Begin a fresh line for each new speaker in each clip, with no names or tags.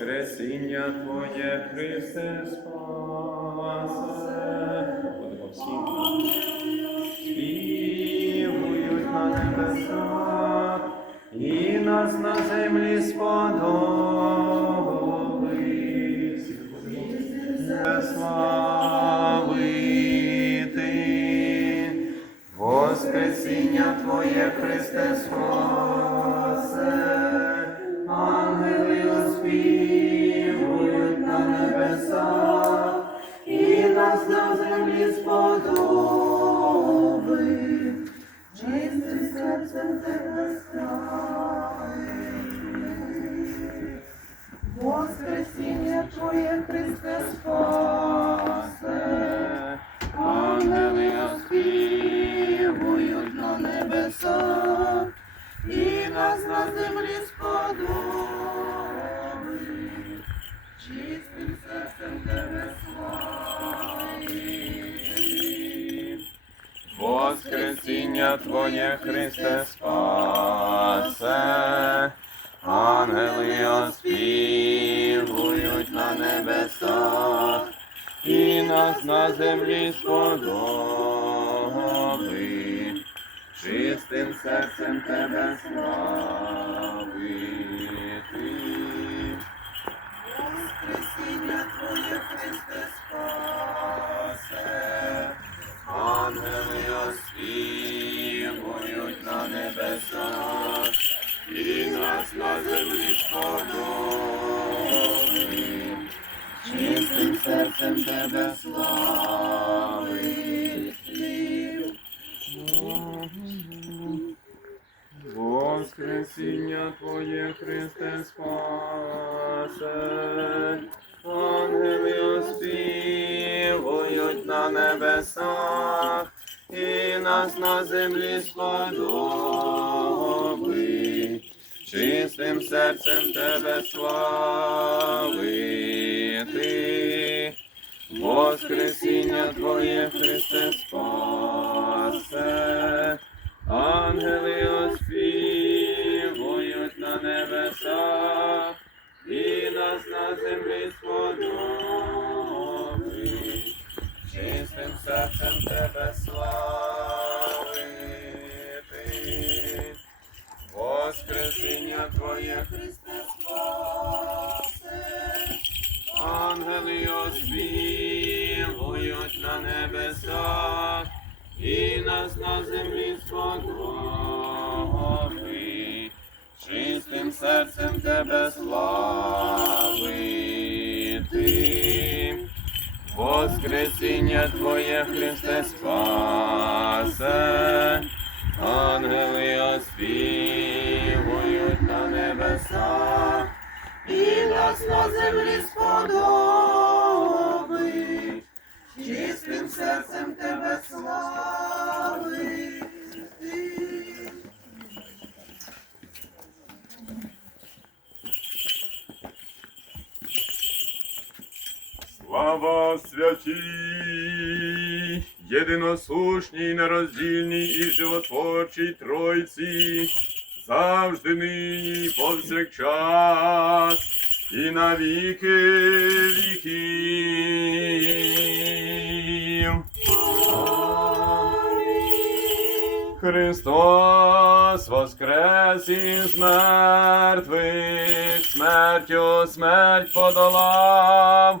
Воскресіння Твоє, Христе, спасе. Будемо всі. Співують на небесах, і нас на землі сподобись. Твоє, Христе, спасе, ангели оспівують на небесах, і нас на землі сподоби, чистим серцем тебе слави.
Воскресіння Твоє, Христе, спасе,
Воскресіння Твоє, Христе, спасе, ангели оспівують на небесах, і нас на землі сподоби, чистим серцем Тебе славити. Землі чистим серцем тебе славити. Воскресіння Твоє, Христе, спасе, ангели на небесах, і нас на землі сподоби, чистим серцем Тебе славити. Воскресіння Твоє, Христе, спасе, ангели оспівують на небесах, і нас на землі сподоби, чистим серцем Тебе славити. Тебе славити. Воскресіння Твоє, Христе, спасе, ангели оспівують на небесах,
і нас на землі сподоби, чистим серцем тебе слави.
Слава святій, єдиносушній, нероздільній і животворчій Тройці, завжди нині, повсякчас, і на віки віків. Христос воскрес із мертвих, смертю смерть подолав,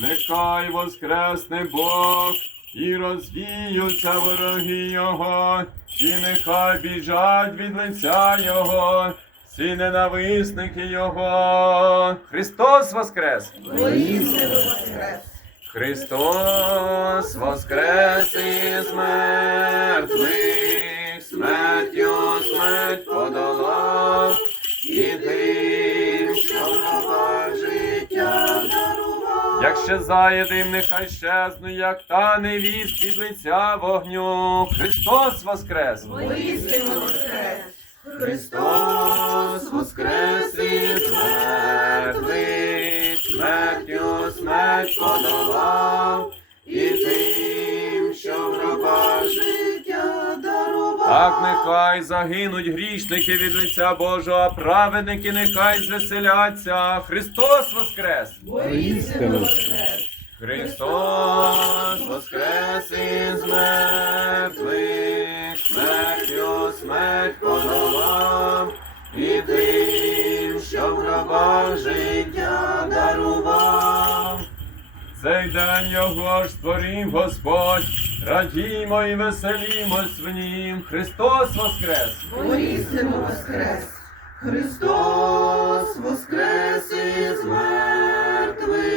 Нехай воскресне Бог і розвіються вороги Його, і нехай біжать від лиця Його, всі ненависники Його. Христос воскрес!
Воскрес!
Христос воскрес із мертвих, смертю смерть подолав, і тим, Як ще заєдим, нехай щезну, як та невіст від лиця вогню. Христос воскрес!
Воістину воскрес!
Христос воскрес і смертний, смертю смерть подолав, і тим, що в гробах. Так нехай загинуть грішники від лиця Божого, а праведники нехай звеселяться. Христос воскрес! Христос воскрес із мертвих, смертю смерть подолав, і тим, що в гробах життя дарував. Цей день його ж створив Господь, радімо і веселімось в нім. Христос воскрес!
Воістину воскрес! Христос воскрес із мертвих,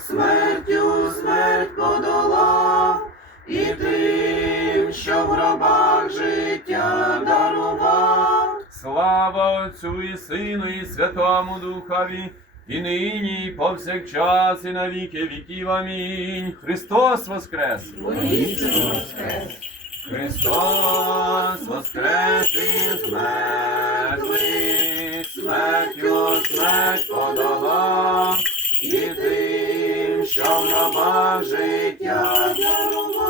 смертю смерть подолав, і тим, що в гробах життя дарував.
Слава Отцю і Сину, і Святому Духові, і нині, і повсякчас, і на віки віків. Амінь. Христос воскрес! Христос воскрес із мертвих, смертю смерть подолав, і тим, що в гробах життя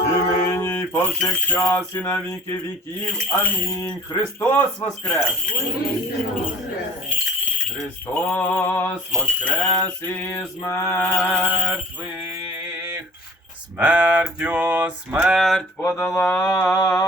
і нині, і повсякчас, і на віки віків. Амінь. Христос воскрес!
Воістину воскрес!
Христос воскрес із мертвих, смертю смерть подолав.